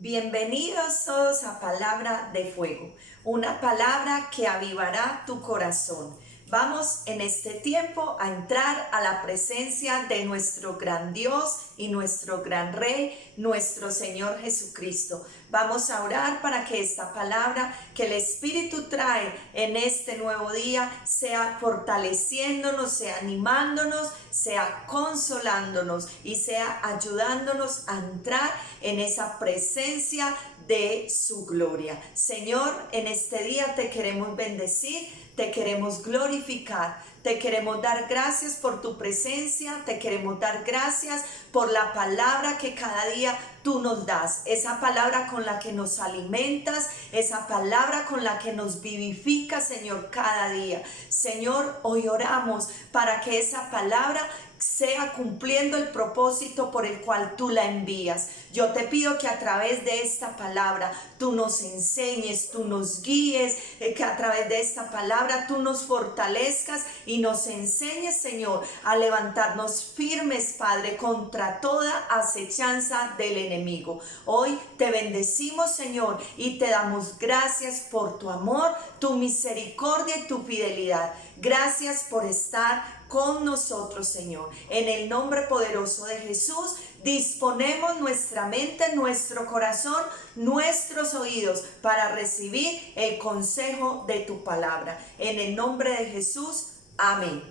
Bienvenidos todos a Palabra de Fuego, una palabra que avivará tu corazón. Vamos en este tiempo a entrar a la presencia de nuestro gran Dios y nuestro gran Rey, nuestro Señor Jesucristo. Vamos a orar para que esta palabra que el Espíritu trae en este nuevo día sea fortaleciéndonos, sea animándonos, sea consolándonos y sea ayudándonos a entrar en esa presencia de su gloria. Señor, en este día te queremos bendecir, te queremos glorificar, te queremos dar gracias por tu presencia, te queremos dar gracias por la palabra que cada día tú nos das, esa palabra con la que nos alimentas, esa palabra con la que nos vivifica, Señor, cada día. Señor, hoy oramos para que esa palabra sea cumpliendo el propósito por el cual tú la envías. Yo te pido que a través de esta palabra tú nos enseñes, tú nos guíes, que a través de esta palabra tú nos fortalezcas y nos enseñes, Señor, a levantarnos firmes, Padre, contra toda acechanza del enemigo. Hoy te bendecimos, Señor, y te damos gracias por tu amor, tu misericordia y tu fidelidad. Gracias por estar con nosotros, Señor. En el nombre poderoso de Jesús, disponemos nuestra mente, nuestro corazón, nuestros oídos para recibir el consejo de tu palabra. En el nombre de Jesús, amén.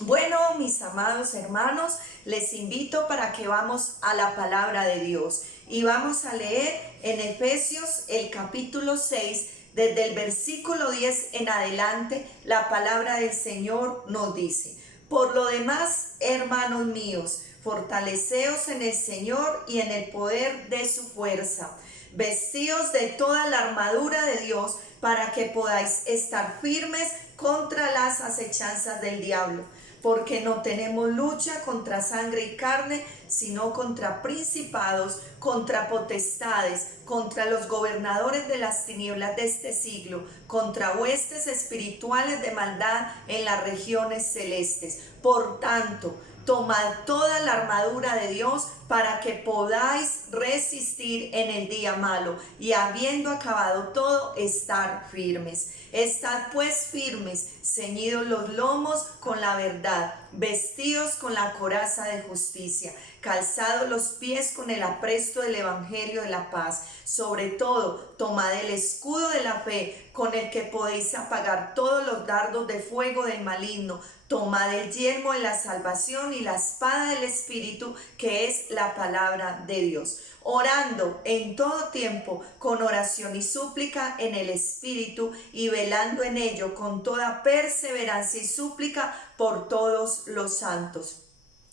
Bueno, mis amados hermanos, les invito para que vamos a la palabra de Dios y vamos a leer en Efesios el capítulo 6, desde el versículo 10 en adelante. La palabra del Señor nos dice: por lo demás, hermanos míos, fortaleceos en el Señor y en el poder de su fuerza. Vestíos de toda la armadura de Dios para que podáis estar firmes contra las acechanzas del diablo. Porque no tenemos lucha contra sangre y carne, sino contra principados, contra potestades, contra los gobernadores de las tinieblas de este siglo, contra huestes espirituales de maldad en las regiones celestes. Por tanto, tomad toda la armadura de Dios para que podáis resistir en el día malo y, habiendo acabado todo, estar firmes. Estad pues firmes, ceñidos los lomos con la verdad, vestidos con la coraza de justicia, calzados los pies con el apresto del evangelio de la paz. Sobre todo, tomad el escudo de la fe, con el que podéis apagar todos los dardos de fuego del maligno. Tomad el yelmo de la salvación y la espada del Espíritu, que es la palabra de Dios, orando en todo tiempo con oración y súplica en el Espíritu, y velando en ello con toda perseverancia y súplica por todos los santos.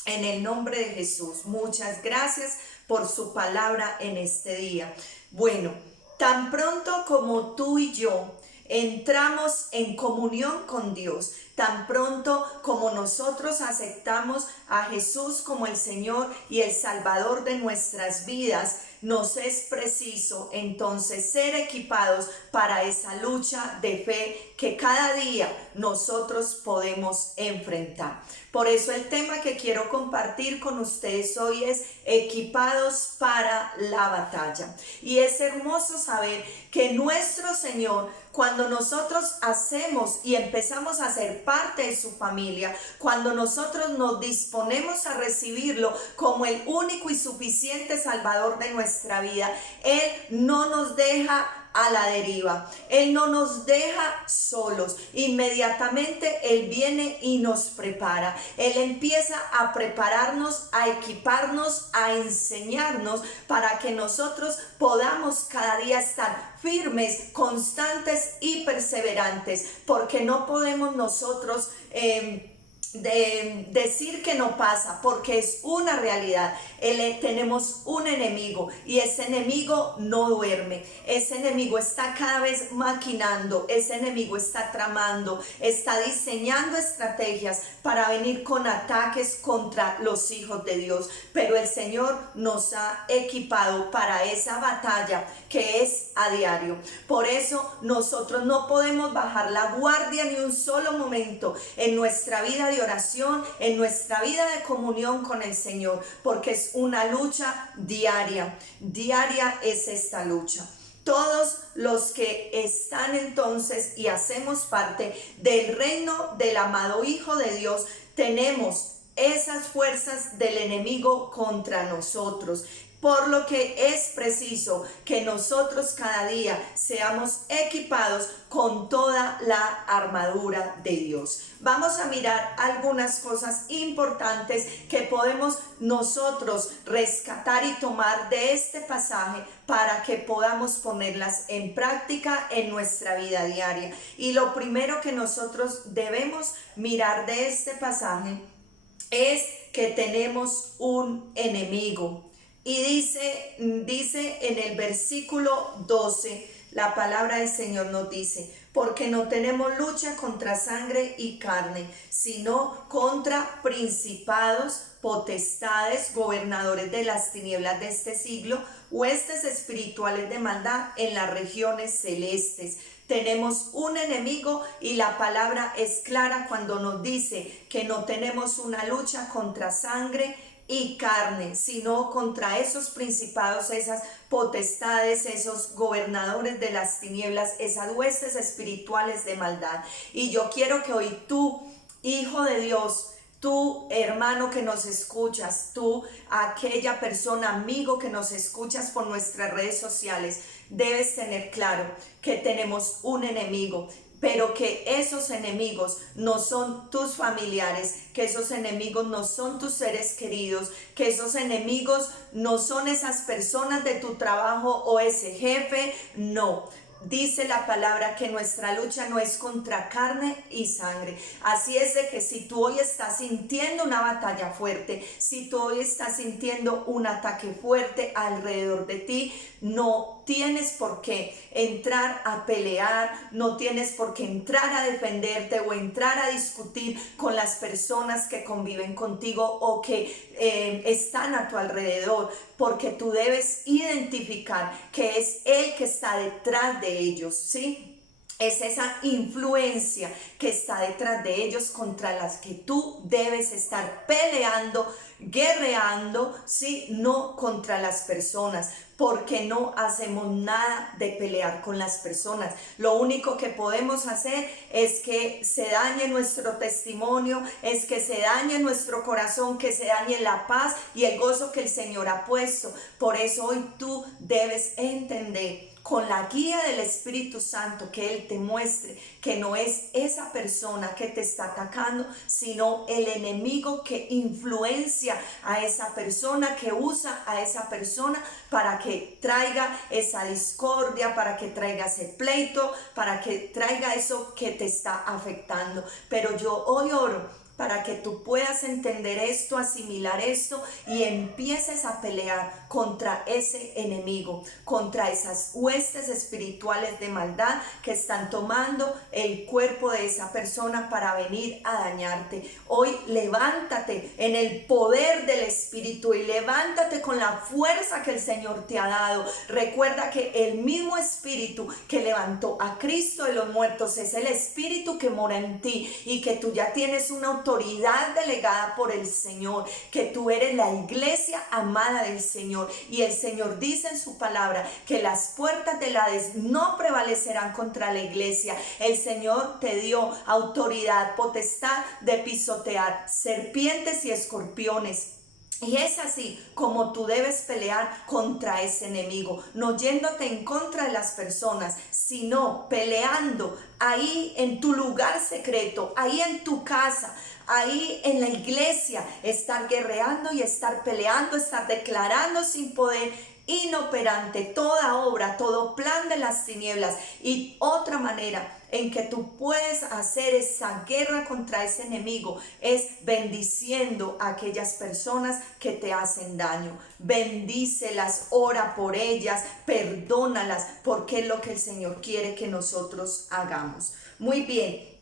En el nombre de Jesús, muchas gracias por su palabra en este día. Bueno, tan pronto como tú y yo entramos en comunión con Dios, tan pronto como nosotros aceptamos a Jesús como el Señor y el Salvador de nuestras vidas, nos es preciso entonces ser equipados para esa lucha de fe que cada día nosotros podemos enfrentar. Por eso el tema que quiero compartir con ustedes hoy es equipados para la batalla. Y es hermoso saber que nuestro Señor, cuando nosotros hacemos y empezamos a ser parte de su familia, cuando nosotros nos disponemos a recibirlo como el único y suficiente Salvador de nuestra vida, Él no nos deja a la deriva, Él no nos deja solos. Inmediatamente Él viene y nos prepara. Él empieza a prepararnos, a equiparnos, a enseñarnos para que nosotros podamos cada día estar firmes, constantes y perseverantes, porque no podemos nosotros de decir que no pasa, porque es una realidad. Tenemos un enemigo y ese enemigo no duerme, ese enemigo está cada vez maquinando, ese enemigo está tramando, está diseñando estrategias para venir con ataques contra los hijos de Dios, pero el Señor nos ha equipado para esa batalla que es a diario. Por eso nosotros no podemos bajar la guardia ni un solo momento en nuestra vida de oración, en nuestra vida de comunión con el Señor, porque es una lucha diaria. Diaria es esta lucha. Todos los que están entonces y hacemos parte del reino del amado Hijo de Dios, tenemos esas fuerzas del enemigo contra nosotros. Por lo que es preciso que nosotros cada día seamos equipados con toda la armadura de Dios. Vamos a mirar algunas cosas importantes que podemos nosotros rescatar y tomar de este pasaje para que podamos ponerlas en práctica en nuestra vida diaria. Y lo primero que nosotros debemos mirar de este pasaje es que tenemos un enemigo. Y dice en el versículo 12, la palabra del Señor nos dice: porque no tenemos lucha contra sangre y carne, sino contra principados, potestades, gobernadores de las tinieblas de este siglo, huestes espirituales de maldad en las regiones celestes. Tenemos un enemigo y la palabra es clara cuando nos dice que no tenemos una lucha contra sangre y carne, sino contra esos principados, esas potestades, esos gobernadores de las tinieblas, esas huestes espirituales de maldad. Y yo quiero que hoy tú, hijo de Dios, tú, hermano que nos escuchas, tú, aquella persona, amigo que nos escuchas por nuestras redes sociales, debes tener claro que tenemos un enemigo, pero que esos enemigos no son tus familiares, que esos enemigos no son tus seres queridos, que esos enemigos no son esas personas de tu trabajo o ese jefe, no. Dice la palabra que nuestra lucha no es contra carne y sangre. Así es de que si tú hoy estás sintiendo una batalla fuerte, si tú hoy estás sintiendo un ataque fuerte alrededor de ti, no tienes por qué entrar a pelear, no tienes por qué entrar a defenderte o entrar a discutir con las personas que conviven contigo o que están a tu alrededor, porque tú debes identificar que es Él que está detrás de ellos, ¿sí? Es esa influencia que está detrás de ellos contra las que tú debes estar peleando, guerreando, ¿sí? No contra las personas, porque no hacemos nada de pelear con las personas. Lo único que podemos hacer es que se dañe nuestro testimonio, es que se dañe nuestro corazón, que se dañe la paz y el gozo que el Señor ha puesto. Por eso hoy tú debes entender, con la guía del Espíritu Santo, que Él te muestre que no es esa persona que te está atacando, sino el enemigo que influencia a esa persona, que usa a esa persona para que traiga esa discordia, para que traiga ese pleito, para que traiga eso que te está afectando. Pero yo hoy oro para que tú puedas entender esto, asimilar esto y empieces a pelear contra ese enemigo, contra esas huestes espirituales de maldad que están tomando el cuerpo de esa persona para venir a dañarte. Hoy levántate en el poder del Espíritu y levántate con la fuerza que el Señor te ha dado. Recuerda que el mismo Espíritu que levantó a Cristo de los muertos es el Espíritu que mora en ti y que tú ya tienes una autoridad delegada por el Señor, que tú eres la iglesia amada del Señor, y el Señor dice en su palabra que las puertas del Hades no prevalecerán contra la iglesia. El Señor te dio autoridad, potestad de pisotear serpientes y escorpiones. Y es así como tú debes pelear contra ese enemigo, no yéndote en contra de las personas, sino peleando ahí en tu lugar secreto, ahí en tu casa, ahí en la iglesia, estar guerreando y estar peleando, estar declarando sin poder, inoperante toda obra, todo plan de las tinieblas. Y otra manera en que tú puedes hacer esa guerra contra ese enemigo es bendiciendo a aquellas personas que te hacen daño. Bendícelas, ora por ellas, perdónalas, porque es lo que el Señor quiere que nosotros hagamos. Muy bien.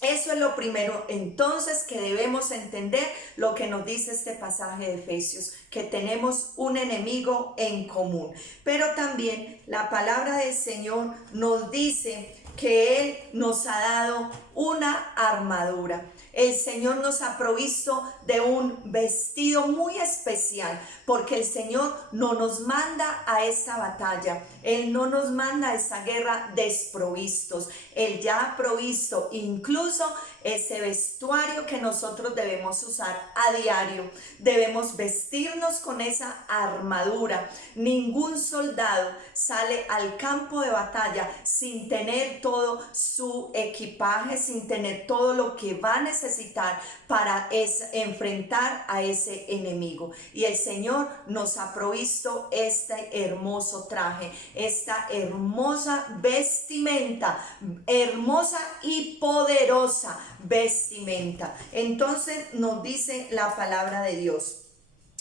Eso es lo primero entonces que debemos entender, lo que nos dice este pasaje de Efesios, que tenemos un enemigo en común. Pero también la palabra del Señor nos dice que Él nos ha dado una armadura. El Señor nos ha provisto de un vestido muy especial, porque el Señor no nos manda a esta batalla, Él no nos manda a esta guerra desprovistos. Él ya ha provisto incluso ese vestuario que nosotros debemos usar a diario. Debemos vestirnos con esa armadura. Ningún soldado sale al campo de batalla sin tener todo su equipaje, sin tener todo lo que va a necesitar para enfrentar a ese enemigo. Y el Señor nos ha provisto este hermoso traje, esta hermosa vestimenta, hermosa y poderosa vestimenta. Entonces nos dice la palabra de Dios.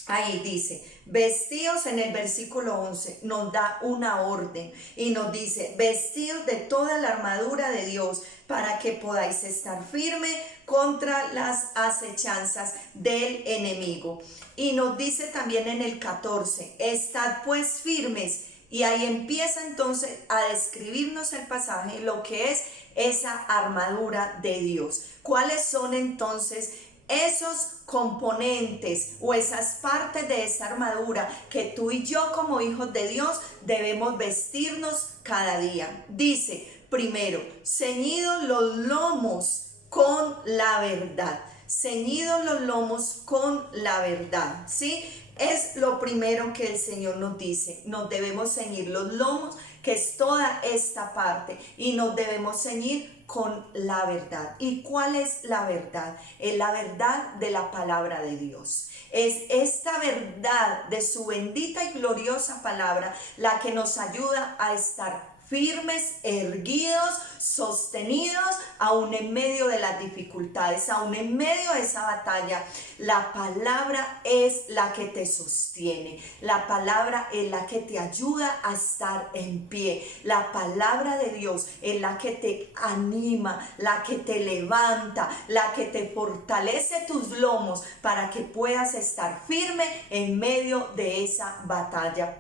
Ahí dice, vestidos, en el versículo 11, nos da una orden y nos dice, vestidos de toda la armadura de Dios para que podáis estar firme contra las acechanzas del enemigo. Y nos dice también en el 14, estad pues firmes. Y ahí empieza entonces a describirnos el pasaje, lo que es esa armadura de Dios. ¿Cuáles son entonces esos componentes o esas partes de esa armadura que tú y yo como hijos de Dios debemos vestirnos cada día? Dice, primero, ceñidos los lomos con la verdad. Ceñidos los lomos con la verdad, ¿sí? Es lo primero que el Señor nos dice. Nos debemos ceñir los lomos, que es toda esta parte, y nos debemos ceñir con la verdad. ¿Y cuál es la verdad? Es la verdad de la palabra de Dios. Es esta verdad de su bendita y gloriosa palabra la que nos ayuda a estar firmes, erguidos, sostenidos, aún en medio de las dificultades, aún en medio de esa batalla. La palabra es la que te sostiene, la palabra es la que te ayuda a estar en pie, la palabra de Dios es la que te anima, la que te levanta, la que te fortalece tus lomos para que puedas estar firme en medio de esa batalla.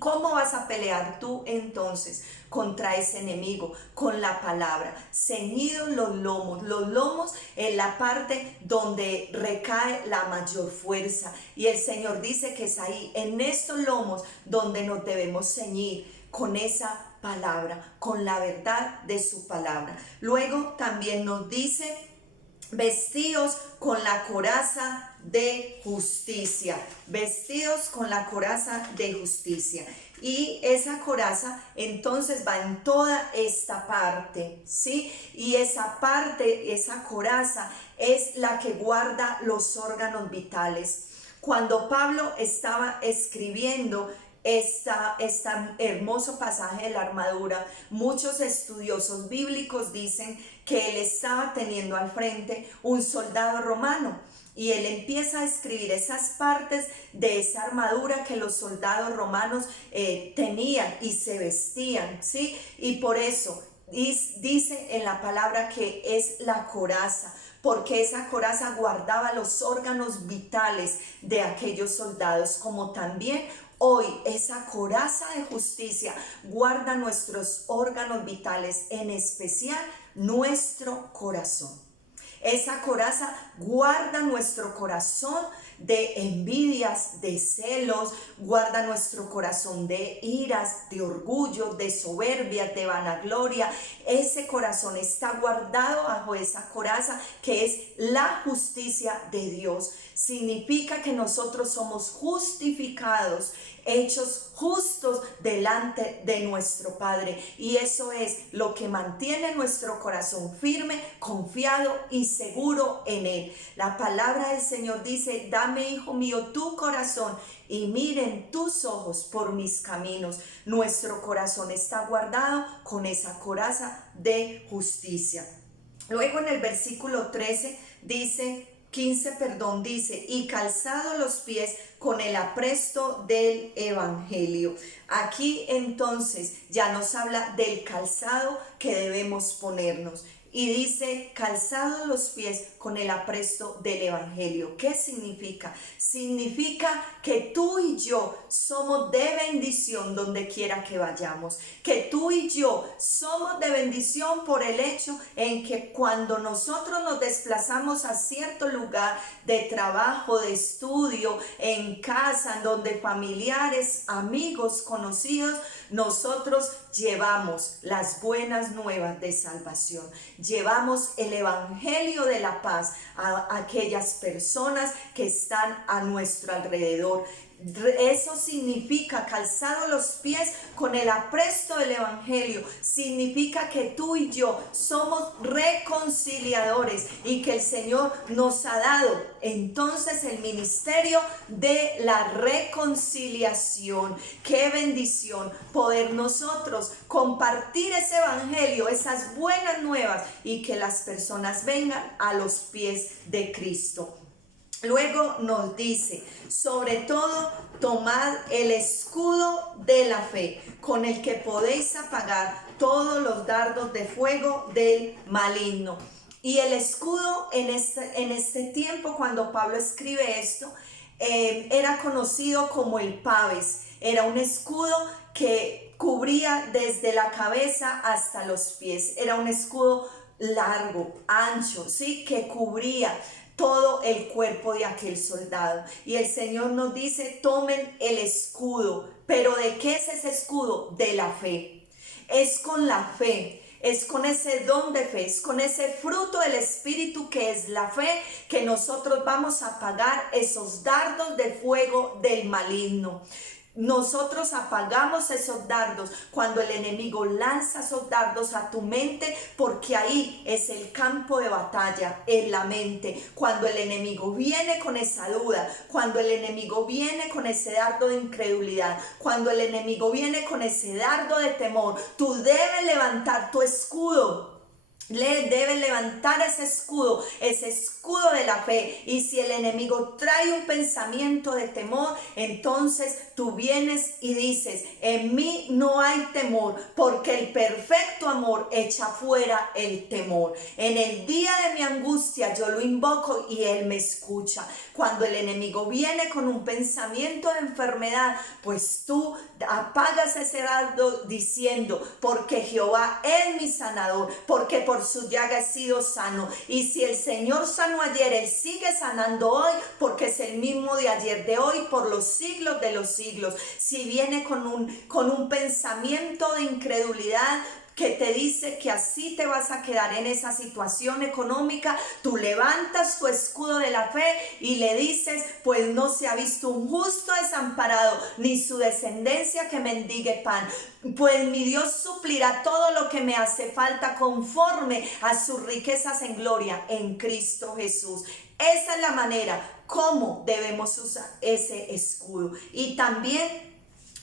¿Cómo vas a pelear tú entonces contra ese enemigo? Con la palabra. Ceñidos los lomos. Los lomos es la parte donde recae la mayor fuerza. Y el Señor dice que es ahí, en estos lomos, donde nos debemos ceñir con esa palabra, con la verdad de su palabra. Luego también nos dice, vestidos con la coraza de justicia, vestidos con la coraza de justicia. Y esa coraza entonces va en toda esta parte, ¿sí? Y esa parte, esa coraza es la que guarda los órganos vitales. Cuando Pablo estaba escribiendo este hermoso pasaje de la armadura, muchos estudiosos bíblicos dicen que él estaba teniendo al frente un soldado romano. Y él empieza a escribir esas partes de esa armadura que los soldados romanos tenían y se vestían, ¿sí? Y por eso dice en la palabra que es la coraza, porque esa coraza guardaba los órganos vitales de aquellos soldados, como también hoy esa coraza de justicia guarda nuestros órganos vitales, en especial nuestro corazón. Esa coraza guarda nuestro corazón de envidias, de celos, guarda nuestro corazón de iras, de orgullo, de soberbia, de vanagloria. Ese corazón está guardado bajo esa coraza que es la justicia de Dios. Significa que nosotros somos justificados, hechos justos delante de nuestro Padre, y eso es lo que mantiene nuestro corazón firme, confiado y seguro en Él. La palabra del Señor dice, dame, hijo mío, tu corazón y miren tus ojos por mis caminos. Nuestro corazón está guardado con esa coraza de justicia. Luego en el versículo 13 dice, 15, dice, y calzado los pies con el apresto del evangelio. Aquí entonces ya nos habla del calzado que debemos ponernos. Y dice, calzados los pies con el apresto del Evangelio. ¿Qué significa? Significa que tú y yo somos de bendición donde quiera que vayamos. Que tú y yo somos de bendición por el hecho en que cuando nosotros nos desplazamos a cierto lugar de trabajo, de estudio, en casa, en donde familiares, amigos, conocidos, nosotros llevamos las buenas nuevas de salvación. Llevamos el evangelio de la paz a aquellas personas que están a nuestro alrededor. Eso significa calzado los pies con el apresto del evangelio. Significa que tú y yo somos reconciliadores y que el Señor nos ha dado entonces el ministerio de la reconciliación. Qué bendición poder nosotros compartir ese evangelio, esas buenas nuevas, y que las personas vengan a los pies de Cristo. Luego nos dice, sobre todo, tomad el escudo de la fe, con el que podéis apagar todos los dardos de fuego del maligno. Y el escudo en este tiempo, cuando Pablo escribe esto, era conocido como el paves. Era un escudo que cubría desde la cabeza hasta los pies. Era un escudo largo, ancho, ¿sí? Que cubría todo el cuerpo de aquel soldado. Y el Señor nos dice, tomen el escudo. ¿Pero de qué es ese escudo? De la fe. Es con la fe, es con ese don de fe, es con ese fruto del Espíritu que es la fe, que nosotros vamos a apagar esos dardos de fuego del maligno. Nosotros apagamos esos dardos cuando el enemigo lanza esos dardos a tu mente, porque ahí es el campo de batalla, en la mente. Cuando el enemigo viene con esa duda, cuando el enemigo viene con ese dardo de incredulidad, cuando el enemigo viene con ese dardo de temor, tú debes levantar tu escudo. Debes levantar ese escudo de la fe. Y si el enemigo trae un pensamiento de temor, entonces tú vienes y dices, en mí no hay temor, porque el perfecto amor echa fuera el temor. En el día de mi angustia yo lo invoco y él me escucha. Cuando el enemigo viene con un pensamiento de enfermedad, pues tú apagas ese dardo diciendo, porque Jehová es mi sanador, porque por su llaga he sido sano. Y si el Señor sanó ayer, él sigue sanando hoy, porque es el mismo de ayer, de hoy, por los siglos de los siglos. Si viene con un pensamiento de incredulidad, que te dice que así te vas a quedar en esa situación económica, tú levantas tu escudo de la fe y le dices, pues no se ha visto un justo desamparado, ni su descendencia que mendigue pan. Pues mi Dios suplirá todo lo que me hace falta conforme a sus riquezas en gloria en Cristo Jesús. Esa es la manera como debemos usar ese escudo. Y también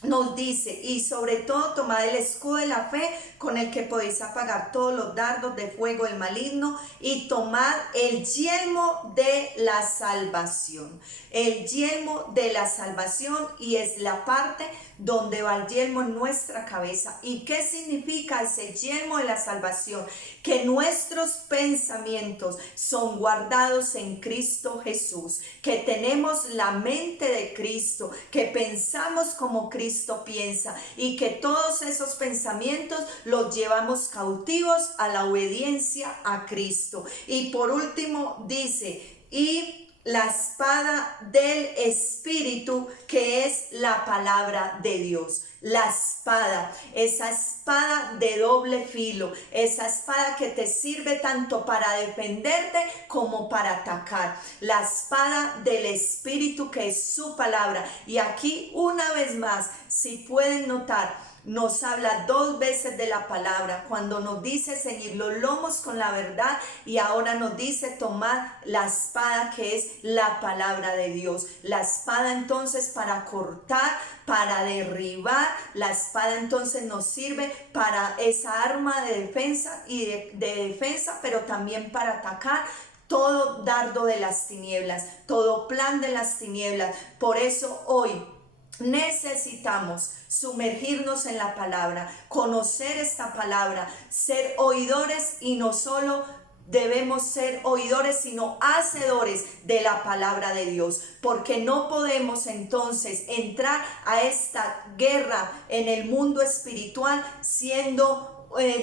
nos dice, y sobre todo tomad el escudo de la fe, con el que podéis apagar todos los dardos de fuego del maligno, y tomad el yelmo de la salvación. El yelmo de la salvación, y es la parte donde va el yelmo en nuestra cabeza. ¿Y qué significa ese yelmo de la salvación? Que nuestros pensamientos son guardados en Cristo Jesús, que tenemos la mente de Cristo, que pensamos como Cristo piensa, y que todos esos pensamientos los llevamos cautivos a la obediencia a Cristo. Y por último dice, y la espada del Espíritu, que es la palabra de Dios. La espada, esa espada de doble filo, esa espada que te sirve tanto para defenderte como para atacar. La espada del Espíritu, que es su palabra. Y aquí una vez más, si pueden notar, nos habla dos veces de la palabra, cuando nos dice ceñir los lomos con la verdad, y ahora nos dice tomar la espada, que es la palabra de Dios. La espada entonces para cortar, para derribar. La espada entonces nos sirve para esa arma de defensa y de defensa, pero también para atacar todo dardo de las tinieblas, todo plan de las tinieblas. Por eso hoy Necesitamos sumergirnos en la palabra, conocer esta palabra, ser oidores y no solo debemos ser oidores, sino hacedores de la palabra de Dios, porque no podemos entonces entrar a esta guerra en el mundo espiritual siendo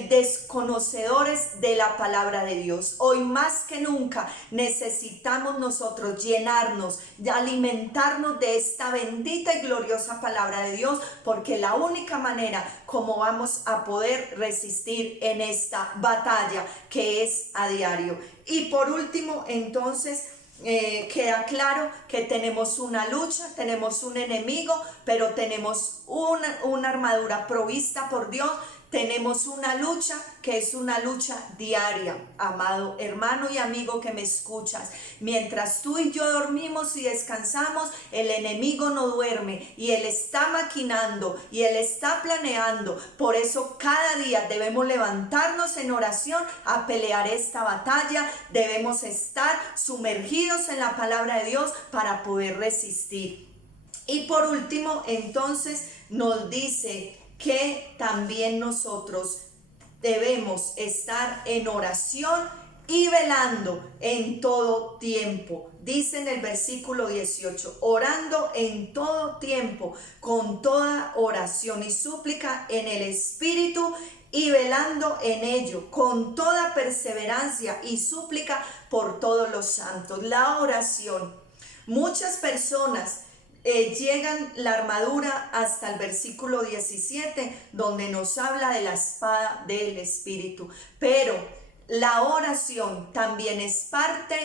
desconocedores de la palabra de Dios. Hoy más que nunca necesitamos nosotros llenarnos, alimentarnos de esta bendita y gloriosa palabra de Dios, porque la única manera como vamos a poder resistir en esta batalla que es a diario. Y por último, entonces, queda claro que tenemos una lucha, tenemos un enemigo, pero tenemos una armadura provista por Dios. Tenemos una lucha que es una lucha diaria, amado hermano y amigo que me escuchas. Mientras tú y yo dormimos y descansamos, el enemigo no duerme y él está maquinando y él está planeando. Por eso cada día debemos levantarnos en oración a pelear esta batalla. Debemos estar sumergidos en la palabra de Dios para poder resistir. Y por último, entonces nos dice que también nosotros debemos estar en oración y velando en todo tiempo. Dice en el versículo 18, orando en todo tiempo, con toda oración y súplica en el Espíritu, y velando en ello, con toda perseverancia y súplica por todos los santos. La oración. Muchas personas llegan la armadura hasta el versículo 17, donde nos habla de la espada del Espíritu. Pero la oración también es parte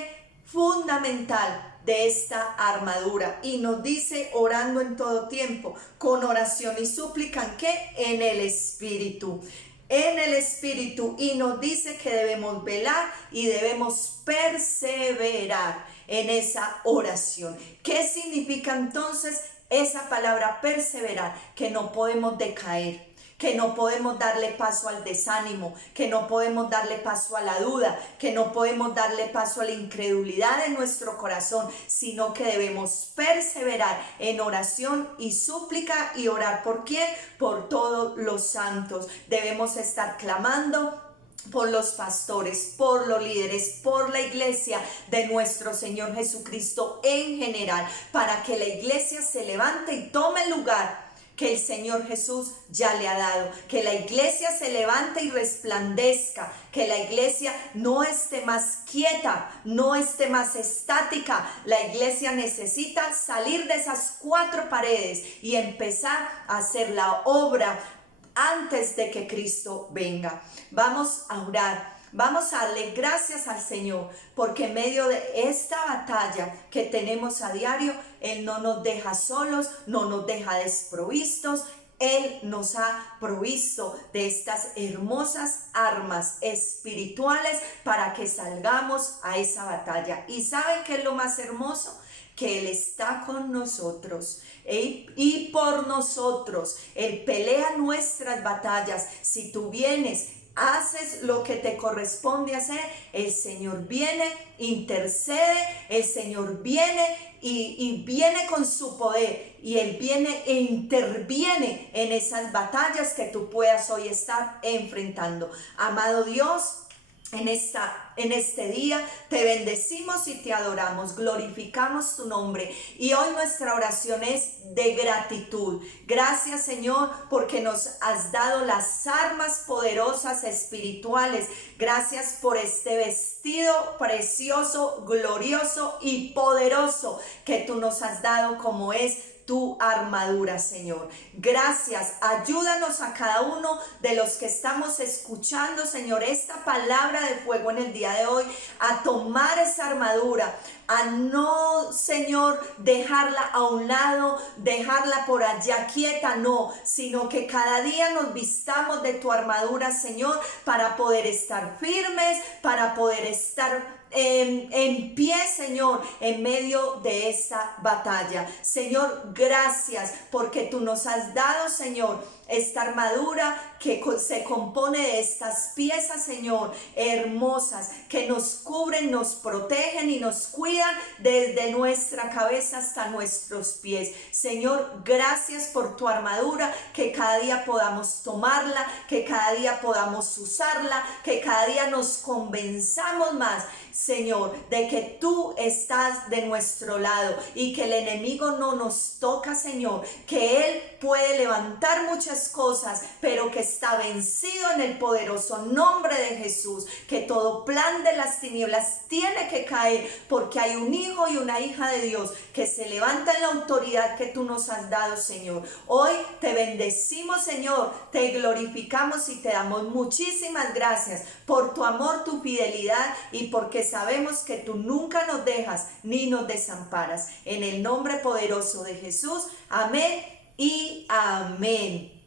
fundamental de esta armadura. Y nos dice orando en todo tiempo, con oración y súplica, ¿en qué? En el Espíritu. En el Espíritu, y nos dice que debemos velar y debemos perseverar en esa oración. ¿Qué significa entonces esa palabra perseverar? Que no podemos decaer, que no podemos darle paso al desánimo, que no podemos darle paso a la duda, que no podemos darle paso a la incredulidad en nuestro corazón, sino que debemos perseverar en oración y súplica. ¿Y orar por quién? Por todos los santos. Debemos estar clamando por los pastores, por los líderes, por la iglesia de nuestro Señor Jesucristo en general, para que la iglesia se levante y tome el lugar que el Señor Jesús ya le ha dado, que la iglesia se levante y resplandezca, que la iglesia no esté más quieta, no esté más estática. La iglesia necesita salir de esas cuatro paredes y empezar a hacer la obra antes de que Cristo venga. Vamos a orar. Vamos a darle gracias al Señor porque en medio de esta batalla que tenemos a diario, Él no nos deja solos, no nos deja desprovistos. Él nos ha provisto de estas hermosas armas espirituales para que salgamos a esa batalla. ¿Y saben qué es lo más hermoso? Que Él está con nosotros y por nosotros. Él pelea nuestras batallas. Si tú vienes, haces lo que te corresponde hacer, el Señor viene, intercede, el Señor viene y viene con su poder, y Él viene e interviene en esas batallas que tú puedas hoy estar enfrentando. Amado Dios, en este día te bendecimos y te adoramos, glorificamos tu nombre, y hoy nuestra oración es de gratitud. Gracias, Señor, porque nos has dado las armas poderosas espirituales. Gracias por este vestido precioso, glorioso y poderoso que tú nos has dado, como es tu armadura, Señor. Gracias. Ayúdanos a cada uno de los que estamos escuchando, Señor, esta palabra de fuego en el día de hoy, a tomar esa armadura, a no, Señor, dejarla a un lado, dejarla por allá quieta, no, sino que cada día nos vistamos de tu armadura, Señor, para poder estar firmes, para poder estar en pie, Señor, en medio de esta batalla. Señor, gracias porque tú nos has dado, Señor, esta armadura que se compone de estas piezas, Señor, hermosas, que nos cubren, nos protegen y nos cuidan desde nuestra cabeza hasta nuestros pies. Señor, gracias por tu armadura, que cada día podamos tomarla, que cada día podamos usarla, que cada día nos convenzamos más, Señor, de que tú estás de nuestro lado y que el enemigo no nos toca, Señor, que él puede levantar muchas cosas, pero que está vencido en el poderoso nombre de Jesús, que todo plan de las tinieblas tiene que caer, porque hay un hijo y una hija de Dios que se levanta en la autoridad que tú nos has dado, Señor. Hoy te bendecimos, Señor, te glorificamos y te damos muchísimas gracias por tu amor, tu fidelidad y porque sabemos que tú nunca nos dejas ni nos desamparas. En el nombre poderoso de Jesús, amén y amén.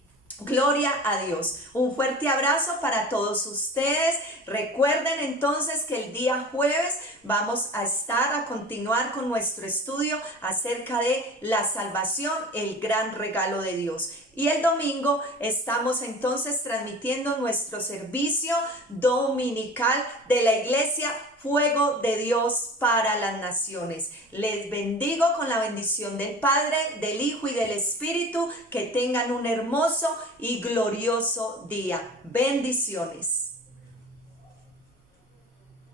Gloria a Dios. Un fuerte abrazo para todos ustedes. Recuerden entonces que el día jueves vamos a continuar con nuestro estudio acerca de la salvación, el gran regalo de Dios. Y el domingo estamos entonces transmitiendo nuestro servicio dominical de la iglesia Fuego de Dios para las Naciones. Les bendigo con la bendición del Padre, del Hijo y del Espíritu. Que tengan un hermoso y glorioso día. Bendiciones.